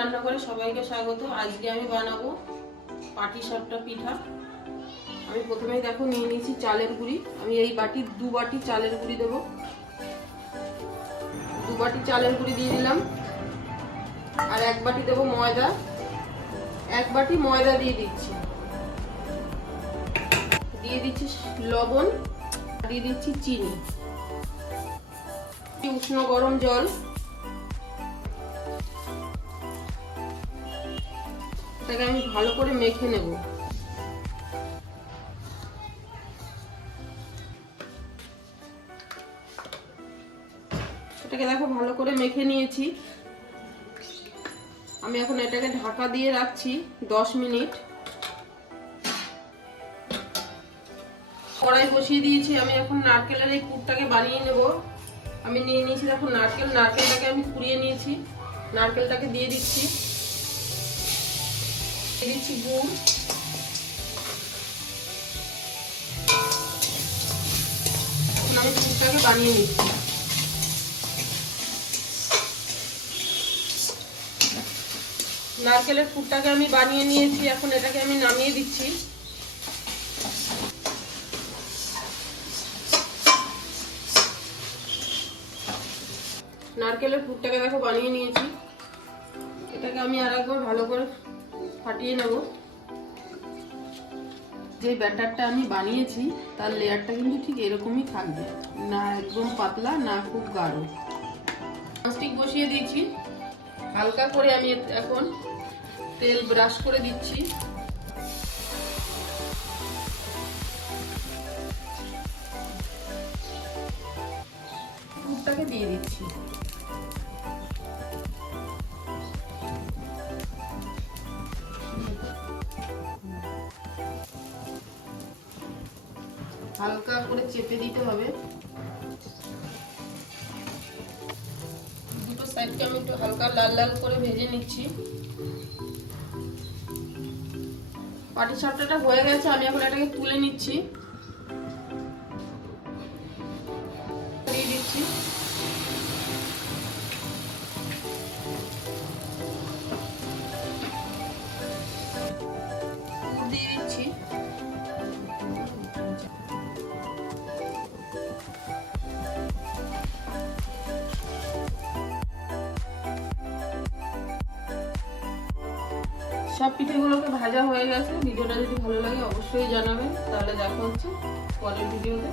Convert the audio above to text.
সবাইকে স্বাগত। আজকে আমি বানাবো পাটি সাপটা পিঠা। আমি প্রথমেই দেখো নিয়ে নিয়েছি চালের গুঁড়ি। আমি এই বাটি, দু বাটি চালের গুঁড়ি দেবো। দু বাটি চালের গুঁড়ি দিয়ে দিলাম। আর এক বাটি দেবো ময়দা। এক বাটি ময়দা দিয়ে দিচ্ছি। দিয়ে দিচ্ছি লবণ। দিয়ে দিচ্ছি চিনি। উষ্ণ গরম জল। এটাকে আমি ভালো করে মেখে নেব। এটাকে দেখো ভালো করে মেখে নিয়েছি। আমি এখন এটাকে ঢাকা দিয়ে রাখছি দশ মিনিট। কড়াই বসিয়ে দিয়েছি, আমি এখন নারকেলের এই পুরটাকে বানিয়ে নেব। আমি নিয়ে নিয়েছি দেখো নারকেল, নারকেলটাকে আমি কুড়িয়ে নিয়েছি। নারকেলটাকে দিয়ে দিচ্ছি। দিচ্ছি গুড় আমি বানিয়ে নিচ্ছি নারকেলের পুরটাকে আমি বানিয়ে নিয়েছি, এখন এটাকে আমি নামিয়ে দিচ্ছি। নারকেলের পুরটাকে দেখো বানিয়ে নিয়েছি। এটাকে আমি আর একবার ভালো করে ফাটিয়ে নেব। যে ব্যাটারটা আমি বানিয়েছি, তার লেয়ারটা কিন্তু ঠিক এরকমই থাকবে। না একদম পাতলা, না খুব গাঢ়। প্লাস্টিক বসিয়ে দিয়েছি। হালকা করে আমি এখন তেল ব্রাশ করে দিচ্ছি। দিয়ে দিচ্ছি। হালকা করে চেপে দিতে হবে। দুটো সাইডকে আমি একটু হালকা লাল লাল করে ভেজে নিচ্ছি। পাটি সাপটাটা হয়ে গেছে, আমি এখন এটাকে তুলে নিচ্ছি। দিচ্ছি। সব পিঠেগুলোকে ভাজা হয়ে গেছে। ভিডিওটা যদি ভালো লাগে অবশ্যই জানাবেন। তাহলে দেখা হচ্ছে পরের ভিডিওতে।